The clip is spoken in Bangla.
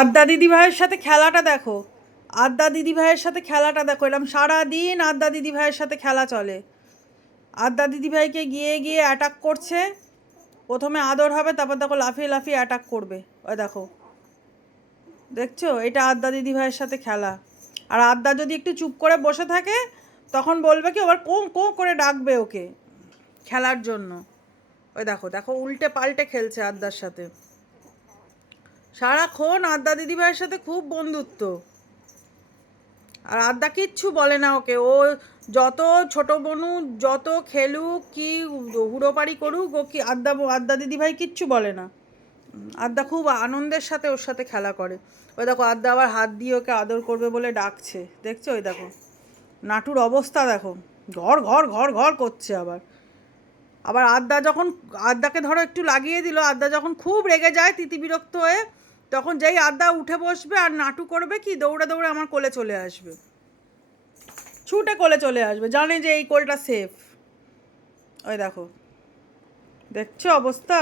আদ্যা দিদি ভাইয়ের সাথে খেলাটা দেখো, আদ্যা দিদি ভাইয়ের সাথে খেলাটা দেখো, এরকম সারাদিন আদ্যা দিদি ভাইয়ের সাথে খেলা চলে। আদ্যা দিদি ভাইকে গিয়ে গিয়ে অ্যাটাক করছে। প্রথমে আদর হবে, তারপর দেখো লাফিয়ে লাফিয়ে অ্যাটাক করবে। ওই দেখো, দেখছো, এটা আদ্যা দিদি ভাইয়ের সাথে খেলা। আর আদ্যা যদি একটু চুপ করে বসে থাকে, তখন বলবে কি, আবার কোঁ কোঁ করে ডাকবে ওকে খেলার জন্য। ওই দেখো দেখো, উল্টে পাল্টে খেলছে আদ্যার সাথে। সারাক্ষণ আদ্যা দিদি ভাইয়ের সাথে খুব বন্ধুত্ব। আর আদ্যা কিচ্ছু বলে না ওকে। ও যত ছোট বনু, যত খেলুক কি হুড়োপাড়ি করুক, ও কি আদ্যা দিদি ভাই কিচ্ছু বলে না। আদ্যা খুব আনন্দের সাথে ওর সাথে খেলা করে। ওই দেখো, আদ্যা আবার হাত দিয়ে ওকে আদর করবে বলে ডাকছে, দেখছো? ওই দেখো নাটুর অবস্থা দেখো, ঘর ঘর ঘর ঘর করছে। আবার আবার আদ্যা যখন, আদ্যাকে ধরো একটু লাগিয়ে দিল, আদ্যা যখন খুব রেগে যায়, তিতি বিরক্ত হয়ে, তখন যেই আদ্যা উঠে বসবে আর নাটু করবে কি, দৌড়ে দৌড়ে আমার কোলে চলে আসবে, ছুটে কোলে চলে আসবে, জানে যে এই কোলটা সেফ। ওই দেখো, দেখছো অবস্থা।